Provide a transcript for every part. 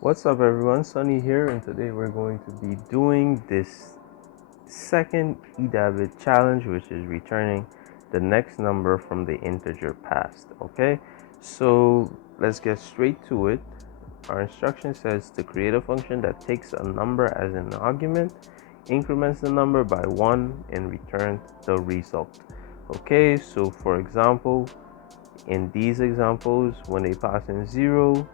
What's up everyone, Sunny here, and today we're going to be doing this second Edabit challenge, which is returning the next number from the integer past. Okay, so let's get straight to it. Our instruction says to create a function that takes a number as an argument, increments the number by 1, and returns the result. Okay, so for example, in these examples, when they pass in 0,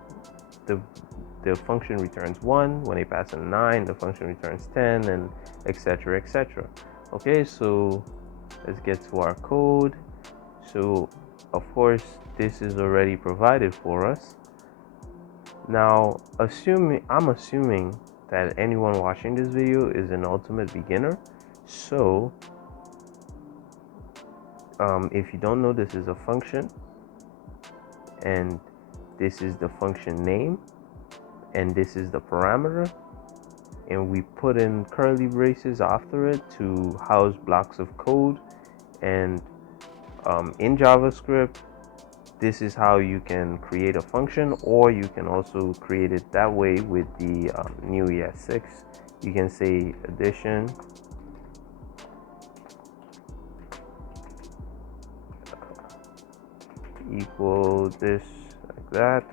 the function returns 1. When they pass in 9, the function returns 10, and etc, etc. Okay, so let's get to our code. So of course this is already provided for us. Now I'm assuming that anyone watching this video is an ultimate beginner. So if you don't know, this is a function, and this is the function name, and this is the parameter, and we put in curly braces after it to house blocks of code. And in JavaScript, this is how you can create a function, or you can also create it that way with the new ES6. You can say addition equal this, like that.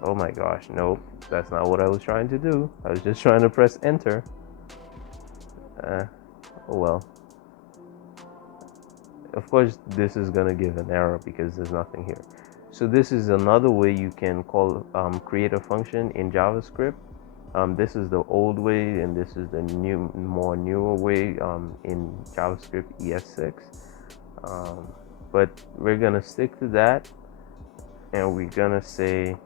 Oh my gosh, nope, that's not what I was trying to do. I was just trying to press enter. Oh well. Of course this is gonna give an error because there's nothing here. So this is another way you can call create a function in JavaScript. This is the old way, and this is the newer way in JavaScript ES6. But we're gonna stick to that, and we're gonna say,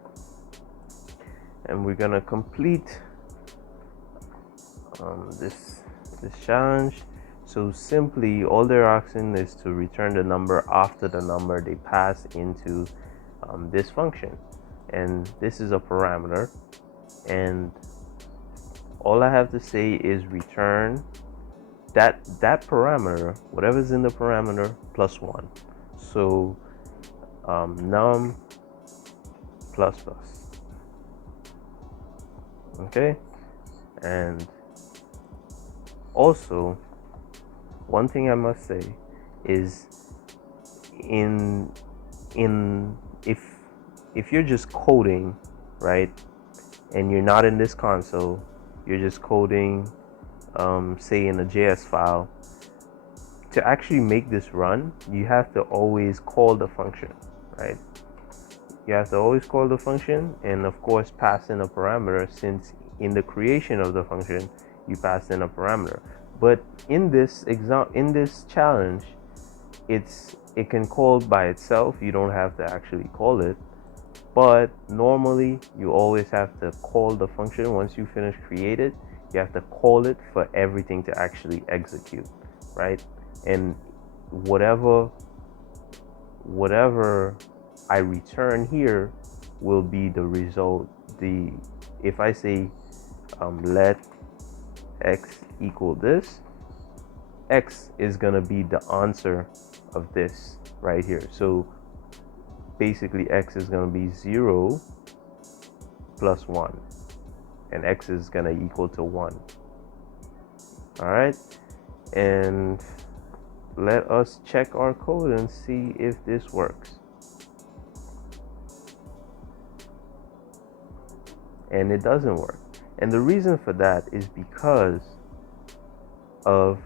and we're gonna complete this challenge. So simply, all they're asking is to return the number after the number they pass into this function, and this is a parameter, and all I have to say is return that parameter, whatever's in the parameter, plus 1. So num plus plus. Okay, and also one thing I must say is if you're just coding, right, and you're not in this console, you're just coding say in a JS file, to actually make this run, you have to always call the function, right? You have to always call the function, and of course pass in a parameter, since in the creation of the function you pass in a parameter. But in this challenge, it can call by itself. You don't have to actually call it, but normally you always have to call the function. Once you finish create it, you have to call it for everything to actually execute, right? And whatever I return here will be the result. If I say let x equal this, x is gonna be the answer of this right here. So basically x is gonna be 0 plus 1, and x is gonna equal to 1. All right, and let us check our code and see if this works. And it doesn't work. And the reason for that is because of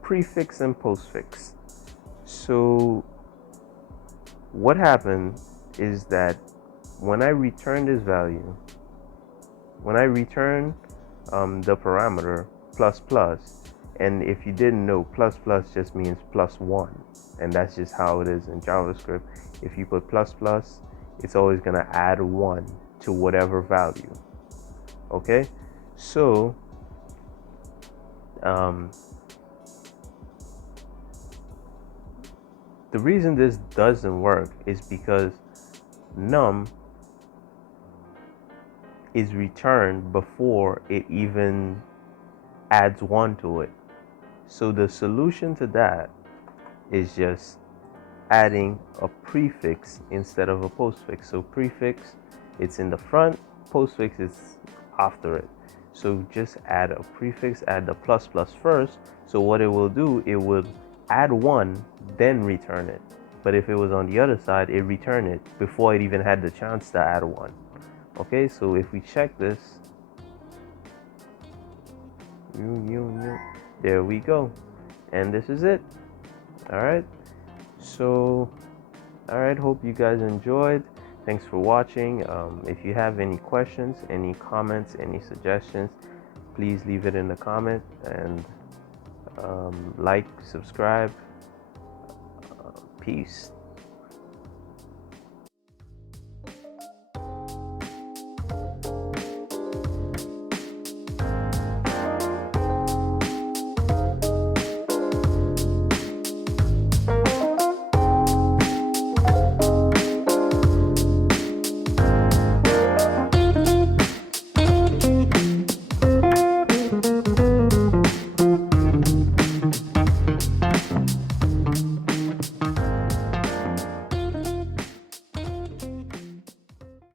prefix and postfix. So what happened is that when I return this value, when I return the parameter plus plus, and if you didn't know, plus plus just means plus 1, and that's just how it is in JavaScript. If you put plus plus, it's always going to add 1 to whatever value. Okay, so the reason this doesn't work is because num is returned before it even adds 1 to it. So the solution to that is just adding a prefix instead of a postfix. So prefix, it's in the front, postfix is after it. So just add a prefix, add the plus plus first. So what it will do, it will add one, then return it. But if it was on the other side, it returned it before it even had the chance to add one. Okay, so if we check this, there we go. And this is it. All right. So, all right, hope you guys enjoyed. Thanks for watching. If you have any questions, any comments, any suggestions, please leave it in the comment, and like, subscribe. Peace.